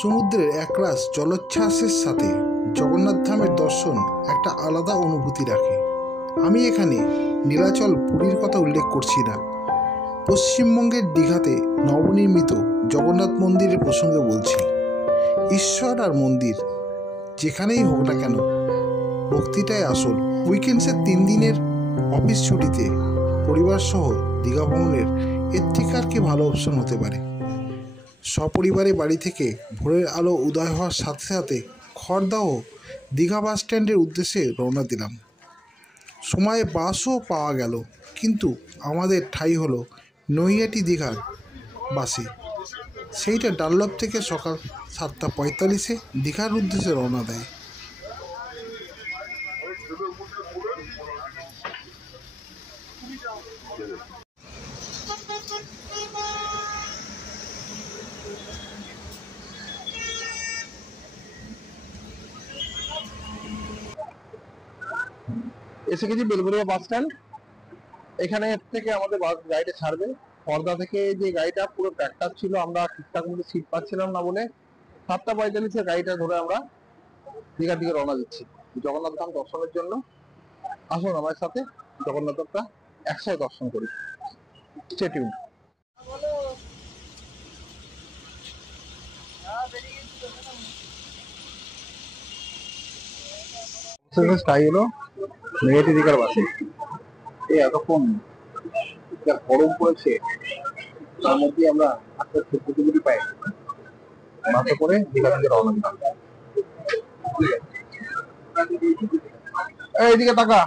সমুদ্রের একরাশ জলোচ্ছ্বাসের সাথে জগন্নাথ ধামের দর্শন একটা আলাদা অনুভূতি রাখে। আমি এখানে নীলাচল পুরীর কথা উল্লেখ করছি না, পশ্চিমবঙ্গের দীঘাতে নবনির্মিত জগন্নাথ মন্দিরের প্রসঙ্গে বলছি। ঈশ্বর আর মন্দির যেখানেই হোক না কেন, ভক্তিটাই আসল। উইকেন্ডসের 3 দিনের অফিস ছুটিতে পরিবার সহ দীঘা ভ্রমণের এর থেকে আর কি ভালো অপশন হতে পারে। সপরিবারে বাড়ি থেকে ভোরের আলো উদয় হওয়ার সাথে সাথে খড়দাহ দীঘা বাস স্ট্যান্ডের উদ্দেশ্যে রওনা দিলাম। সময়ে বাসও পাওয়া গেল, কিন্তু আমাদের ঠাঁই হলো নৈহাটি দীঘার বাসে। সেইটা ডানলপ থেকে সকাল 7:45-এ দীঘার উদ্দেশ্যে রওনা দেয়। এসে গেছি বেলঘরিয়া বাস স্ট্যান্ড। এখানে থেকে আমাদের বাস গাড়িটা ছাড়বে। পর্দা থেকে যে গাড়িটা পুরো প্যাকটাপ ছিল, আমরা ঠিকঠাক মতো সিট পাচ্ছিলাম না বলে 7:45-এ গাড়িটা ধরে আমরা দীঘার দিকে রওনা দিচ্ছি জগন্নাথ ধাম দর্শনের জন্য। আসুন আমার সাথে জগন্নাথ ধামটা একসাথে দর্শন করি। Stay tuned. তাই হলো নৈহাটি দীঘার বাসে এতক্ষণ যা গরম পড়েছে, তার মধ্যে আমরা হাতের ছুটি পাই, বাসে করে দীঘা থেকে রওনা দিলাম। এইদিকে টাকা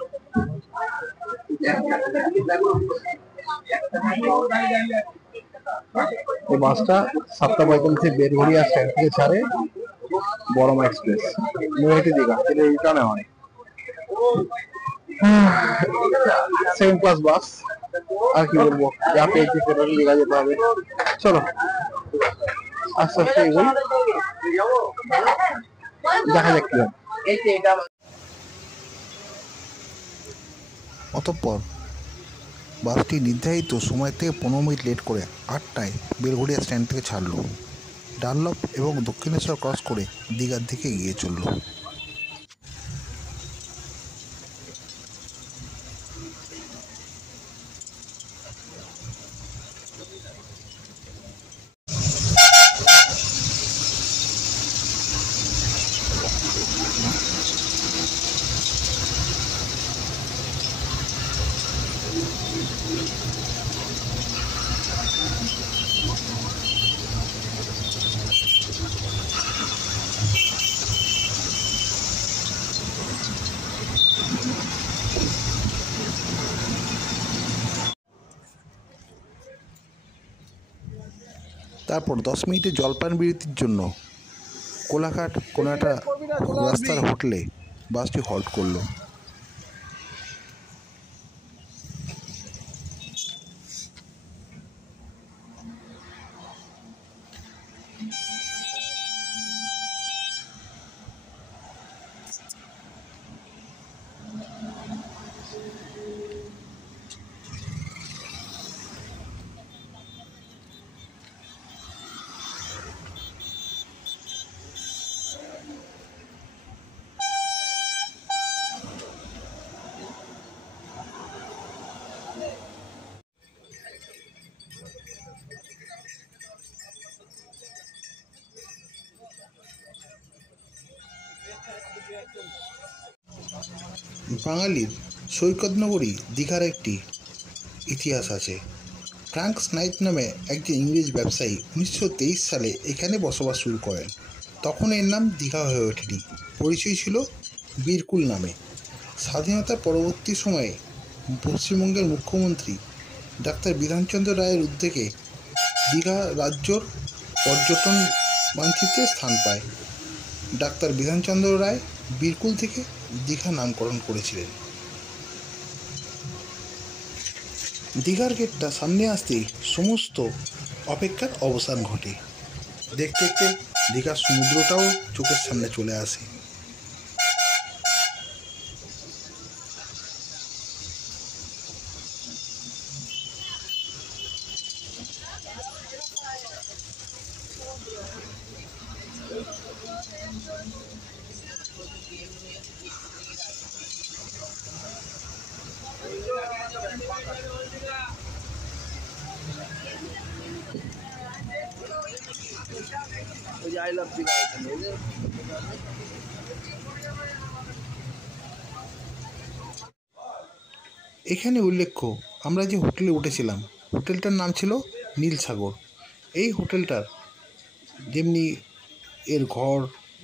এই বাসটা 7:45-এ বেলঘরিয়া স্ট্যান্ড থেকে ছাড়ে বড়মা এক্সপ্রেস নৈহাটি দীঘা, এটা রিটার্নে হয়। সেম ক্লাস বাস, আর কি বলবো, যা পেয়েছি সেটা দীঘা যেতে হবে। চলো আস্তে আস্তে এগোই, দেখা যাক কি হয়। অতঃপর বাসটি নির্ধারিত সময় থেকে 15 মিনিট লেট করে 8টায় বেলঘরিয়া স্ট্যান্ড থেকে ছাড়লো। ডানলপ এবং দক্ষিণেশ্বর ক্রস করে দীঘার দিকে এগিয়ে চলল। তারপর 10 মিনিটের জলপান বিরতির জন্য কোলাঘাট কোনো একটা রাস্তার হোটেলে বাসটি হল্ট করলো। বাঙালির সৈকত নগরী দীঘার একটি ইতিহাস আছে। ফ্রাঙ্ক স্নাইট নামে একজন ইংরেজ ব্যবসায়ী 1923 সালে এখানে বসবাস শুরু করেন। তখন এর নাম দীঘা হয়ে ওঠেনি, পরিচয় ছিল বীরকুল নামে। স্বাধীনতার পরবর্তী সময়ে পশ্চিমবঙ্গের মুখ্যমন্ত্রী ডাক্তার বিধানচন্দ্র রায়ের উদ্যোগে দীঘা রাজ্যর পর্যটন মানচিত্রে স্থান পায়। ডাক্তার বিধানচন্দ্র রায় বীরকুল থেকে দীঘা নামকরণ করেছিলেন। দীঘার গেটটা সামনে আসতেই সমস্ত অপেক্ষার অবসান ঘটে। দেখতে দেখতে দীঘার সমুদ্রটাও চোখের সামনে চলে আসে। I love the এখানে উল্লেখ্য, আমরা যে হোটেলে উঠেছিলাম হোটেলটার নাম ছিল নীলসাগর। এই হোটেলটার যেমনি এর ঘর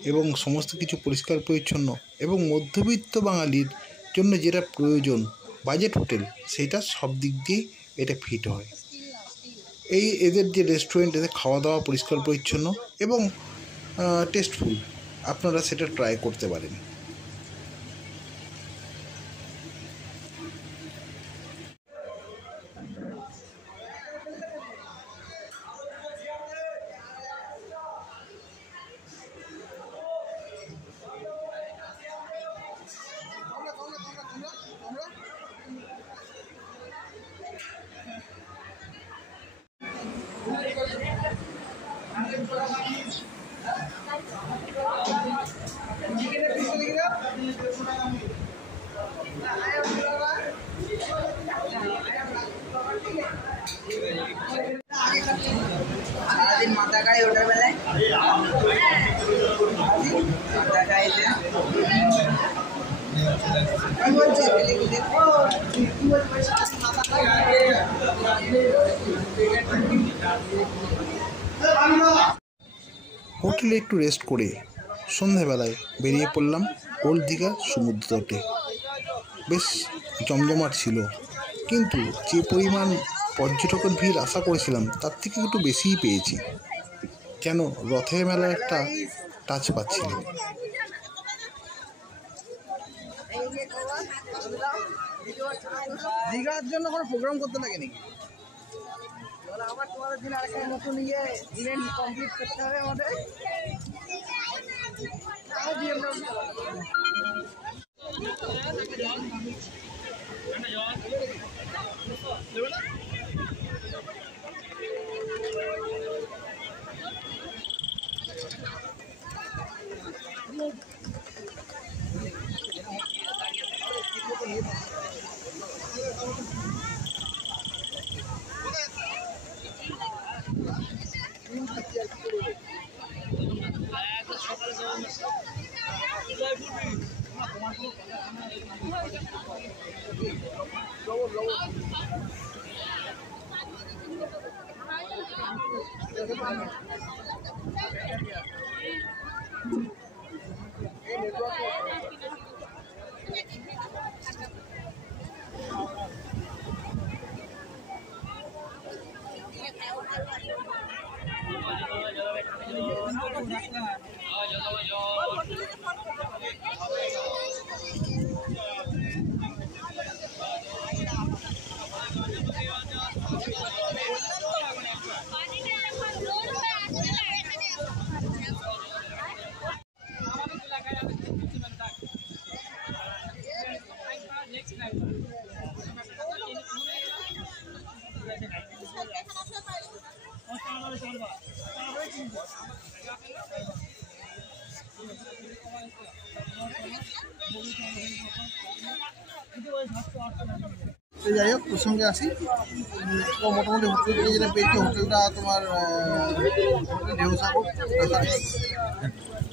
এবং সমস্ত কিছু পরিষ্কার পরিচ্ছন্ন এবং মধ্যবিত্ত বাঙালির জন্য যেটা প্রয়োজন বাজেট হোটেল, সেটা সব দিক দিয়েই এটা ফিট হয়। এদের যে রেস্টুরেন্ট, এদের খাওয়া দাওয়া পরিষ্কার পরিচ্ছন্ন এবং টেস্টফুল, আপনারা সেটা ট্রাই করতে পারেন। সারাদিন মাথা খাই ওটার বেলায় মাথা খাইলে হোটেলে একটু রেস্ট করে সন্ধ্যাবেলায় বেরিয়ে পড়লাম ওল্ড দীঘার সমুদ্র তটে। বেশ জমজমাট ছিল, কিন্তু যে পরিমাণ পর্যটকের ভিড় আশা করেছিলাম তার থেকে একটু বেশিই পেয়েছি। কেন রথের মেলার একটা টাচ পাচ্ছিলাম। দীঘার জন্য কোনো প্রোগ্রাম করতে লাগে নাকি? আবার তোমাদের দিন আরেকটা নতুন ইভেন্ট কমপ্লিট করতে হবে আমাদের। যাই হোক, প্রসঙ্গে আসি। তো মোটামুটি হোটেল যেটা পেয়েছি, হোটেলটা তোমার ঢেউসাগর,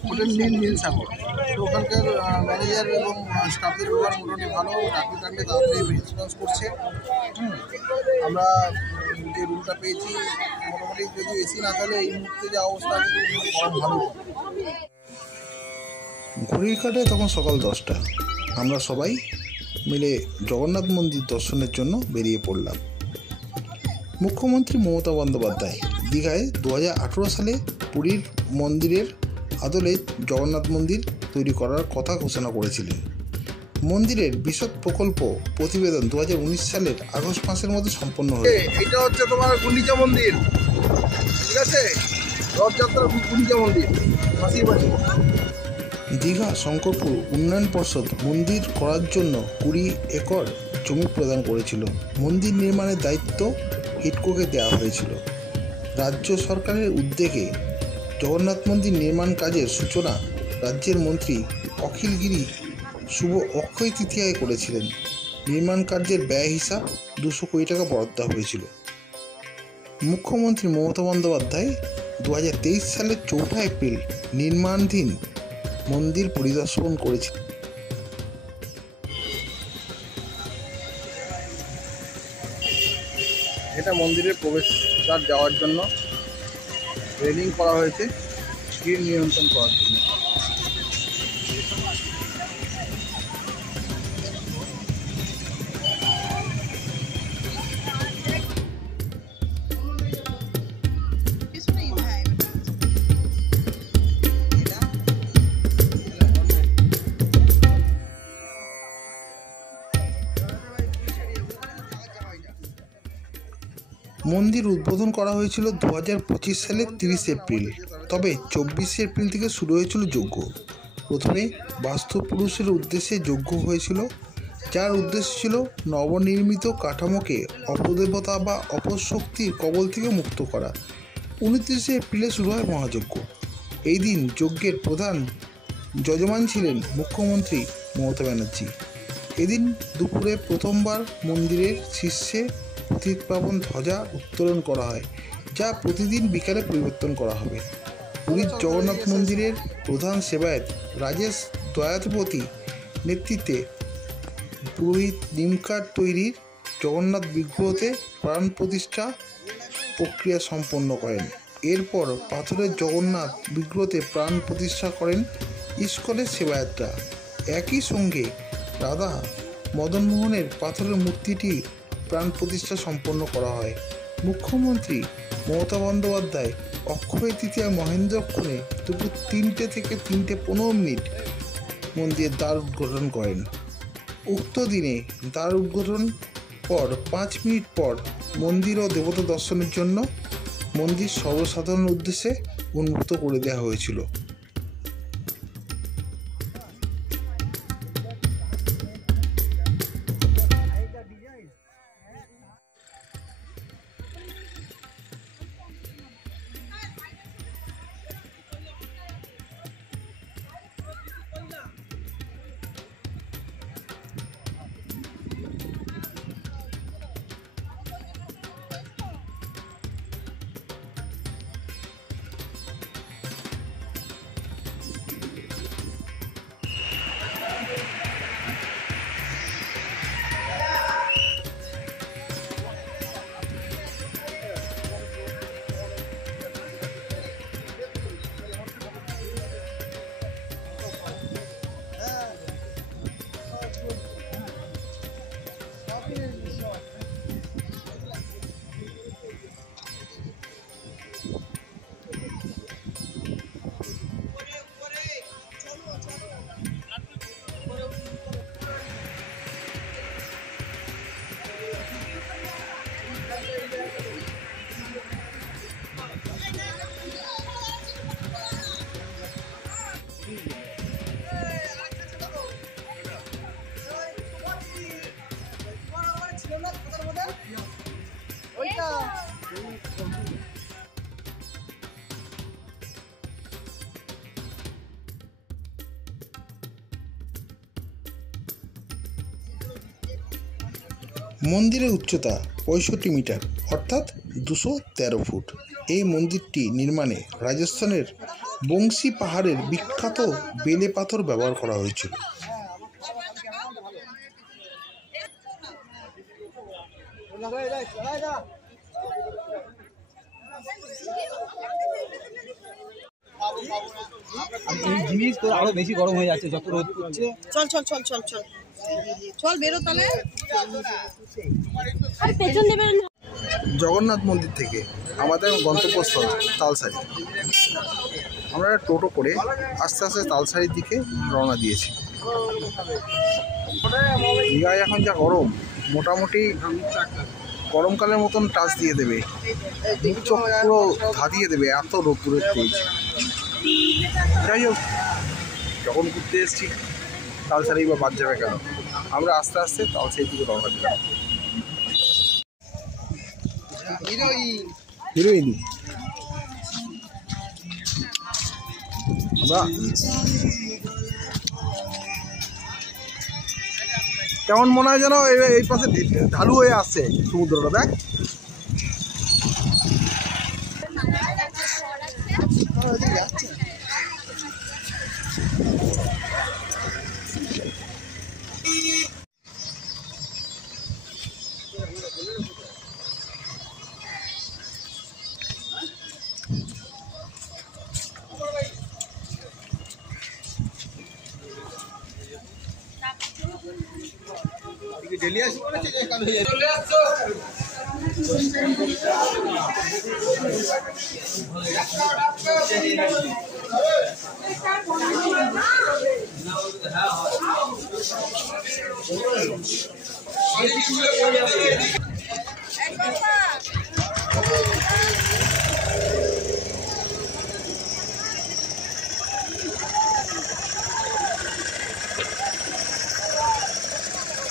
হোটেল নীলসাগর। তো ওখানকার ম্যানেজার এবং স্টাফদের ব্যবহার মোটামুটি ভালো, ডাকলে তাড়াতাড়ি রেসপন্স করছে। আমরা যে রুমটা পেয়েছি মোটামুটি, যদি এসি না তাহলে এই মুহূর্তে যে অবস্থা ভালো। ঘড়ির কাটে তখন সকাল 10টা। আমরা সবাই মিলে জগন্নাথ মন্দির দর্শনের জন্য বেরিয়ে পড়লাম। মুখ্যমন্ত্রী মমতা বন্দ্যোপাধ্যায় দীঘায় 2018 সালে পুরীর মন্দিরের আদলে জগন্নাথ মন্দির তৈরি করার কথা ঘোষণা করেছিলেন। মন্দিরের বিশদ প্রকল্প প্রতিবেদন 2019 সালের আগস্ট মাসের মধ্যে সম্পন্ন হয়েছে। এটা হচ্ছে তোমার গুন্ডিচা মন্দির, ঠিক আছে, রথযাত্রার গুন্ডিচা মন্দির, মাসির বাড়ি। দীঘা শঙ্করপুর উন্নয়ন পর্ষদ মন্দির করার জন্য 20 একর জমি প্রদান করেছিল। মন্দির নির্মাণের দায়িত্ব হিডকোকে দেওয়া হয়েছিল। রাজ্য সরকারের উদ্যোগে জগন্নাথ মন্দির নির্মাণ কাজের সূচনা রাজ্যের মন্ত্রী অখিলগিরি শুভ অক্ষয় তৃতীয়ায় করেছিলেন। নির্মাণ কার্যের ব্যয় হিসাব 200 কোটি টাকা বরাদ্দ হয়েছিল। মুখ্যমন্ত্রী মমতা বন্দ্যোপাধ্যায় 2023 সালের 4 এপ্রিল নির্মাণাধীন মন্দির পরিদর্শন করেছিলেন। এটা মন্দিরের প্রবেশদ্বার যাওয়ার জন্য রেলিং করা হয়েছে ভিড় নিয়ন্ত্রণ করার জন্য। মন্দির উদ্বোধন করা হয়েছিল 2025 সালের 30 এপ্রিল, তবে 24 এপ্রিল থেকে শুরু হয়েছিল যজ্ঞ। প্রথমে বাস্তু পুরুষের উদ্দেশ্যে যজ্ঞ হয়েছিল, যার উদ্দেশ্য ছিল নবনির্মিত কাঠামোকে অপদেবতা বা অপশক্তির কবল থেকে মুক্ত করা। 29 এপ্রিলে শুরু হয় মহাযজ্ঞ। এই দিন যজ্ঞের প্রধান যজমান ছিলেন মুখ্যমন্ত্রী মমতা ব্যানার্জি। এদিন দুপুরে প্রথমবার মন্দিরের শীর্ষে পতিতপাবন ধ্বজা উত্তোলন করা হয়, যা প্রতিদিন বিকালে পরিবর্তন করা হবে। পুরীর জগন্নাথ মন্দিরের প্রধান সেবায়েত রাজেশ দয়াতপতি নেতৃত্বে পুরোহিত নিমকাঠ তৈরির জগন্নাথ বিগ্রহতে প্রাণ প্রতিষ্ঠা প্রক্রিয়া সম্পন্ন করেন। এরপর পাথরের জগন্নাথ বিগ্রহতে প্রাণ প্রতিষ্ঠা করেন ইস্কনের সেবায়েতরা। একই সঙ্গে রাধা মদনমোহনের পাথরের মূর্তিটি প্রাণ প্রতিষ্ঠা সম্পন্ন করা হয়। মুখ্যমন্ত্রী মমতা বন্দ্যোপাধ্যায় অক্ষয় তৃতীয়া মহেন্দ্রক্ষণে দুপুর 3টে থেকে 3:15 মন্দিরের দ্বার উদ্ঘাটন করেন। উক্ত দিনে দ্বার উদ্ঘাটন পর 5 মিনিট পর মন্দির ও দেবতা দর্শনের জন্য মন্দির সর্বসাধারণ উদ্দেশ্যে উন্মুক্ত করে দেওয়া হয়েছিল। মন্দিরের উচ্চতা 65 মিটার অর্থাৎ 213 ফুট। এই মন্দিরটি নির্মাণে রাজস্থানের বংশী পাহাড়ের বিখ্যাত বেলে পাথর ব্যবহার করা হয়েছিল। এই জিনিস তো আরো বেশি গরম হয়ে যাচ্ছে যত রোদ পড়ছে। চল চল চল চল চল চল বেরো তাহলে। জগন্নাথ মন্দির থেকে আমাদের গন্তব্যস্থল তালসারি। আমরা টোটো করে আস্তে আস্তে তালসারির দিকে রওনা দিয়েছি। দীঘায় এখন যা গরম, মোটামুটি গরমকালের মতন টাচ দিয়ে দেবে, মুখ চোখ পুরো ধাঁধিয়ে দেবে, এত রোদ্দুরের তেজ। যাই হোক, যখন ঘুরতে এসেছি তালসারি বা বাদ যাবে কেন, আমরা আস্তে আস্তে তালসারির দিকে রওনা দিলাম। হিরোইন বাহ, কেমন মনে হয় যেন এই পাশে ঢালু হয়ে আসছে সমুদ্রটা, দেখ।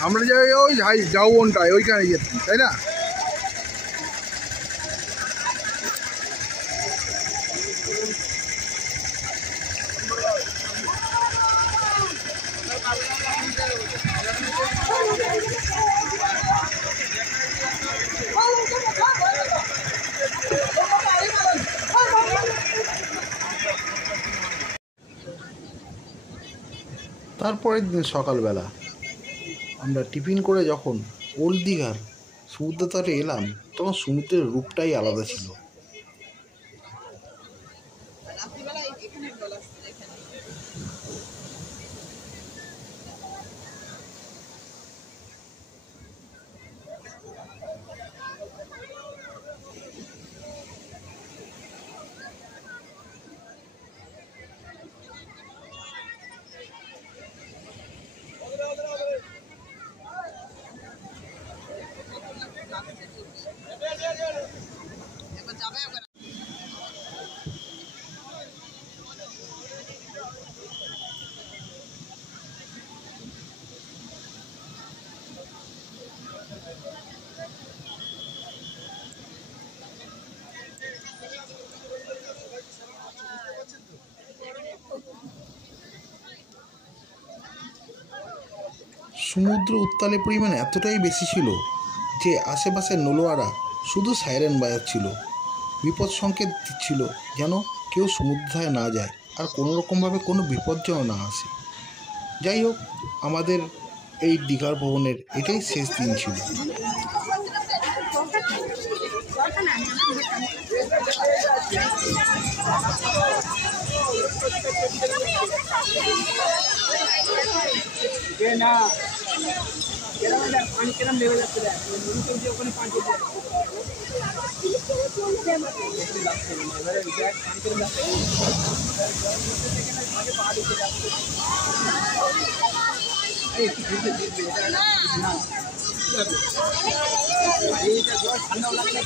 আমরা যে ওই ঝাউবনটায় ওইখানে গেছি, তাই না? তারপরের দিন সকালবেলা আমরা টিফিন করে যখন ওল্ড দীঘার সমুদ্র তটে এলাম, তখন সমুদ্রের রূপটাই আলাদা ছিল। সমুদ্র উত্তালের পরিমাণ এতটাই বেশি ছিল যে আশেপাশের নৌলোয়ারা শুধু সাইরেন বাজাচ্ছিল, বিপদ সংকেত দিচ্ছিল যেন কেউ সমুদ্রে না যায় আর কোনো রকমভাবে কোনো বিপদ যেন না আসে। যাই হোক, আমাদের এই দীঘার ভ্রমণের এটাই শেষ দিন ছিল। না পানি কেরম লেগে যাচ্ছে, ওখানে পানি ঠান্ডা লাগে না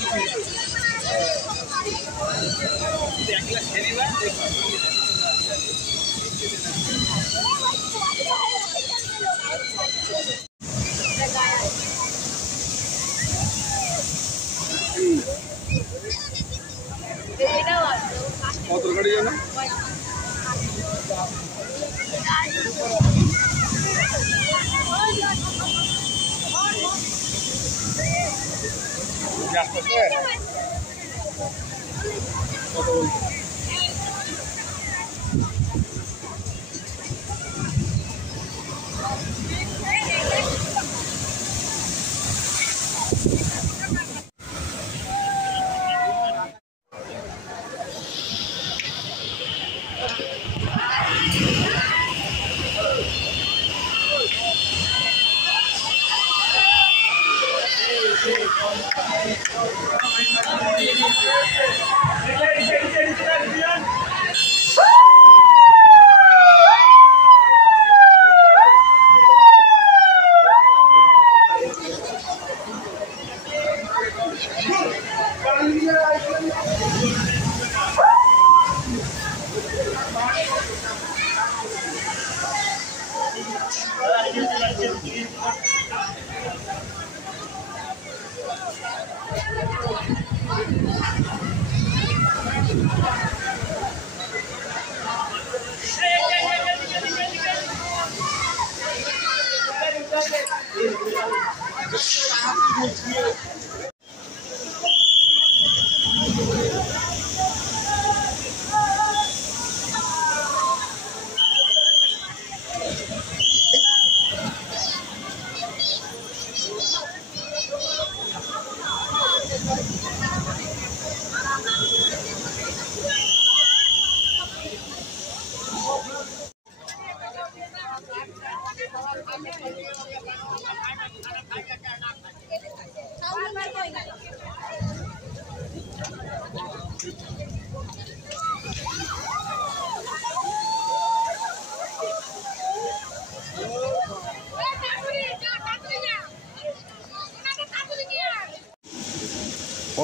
কিছু এক গ্লাস খেয়ে নিবা। কত গাড়ি যাবে? কত বলছে?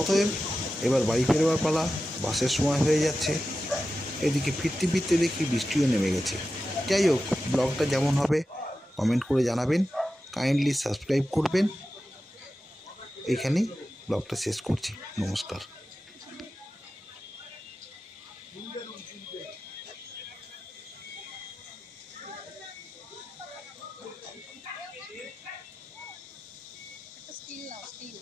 অতএব এবার বাড়ি ফেরবার পালা, বাসের সময় হয়ে যাচ্ছে। এদিকে ফিরতে ফিরতে দেখি বৃষ্টিও নেমে গেছে। যাই হোক, ব্লগটা যেমন হবে কমেন্ট করে জানাবেন, কাইন্ডলি সাবস্ক্রাইব করবেন। এখানেই ব্লগটা শেষ করছি। নমস্কার। Still now, still.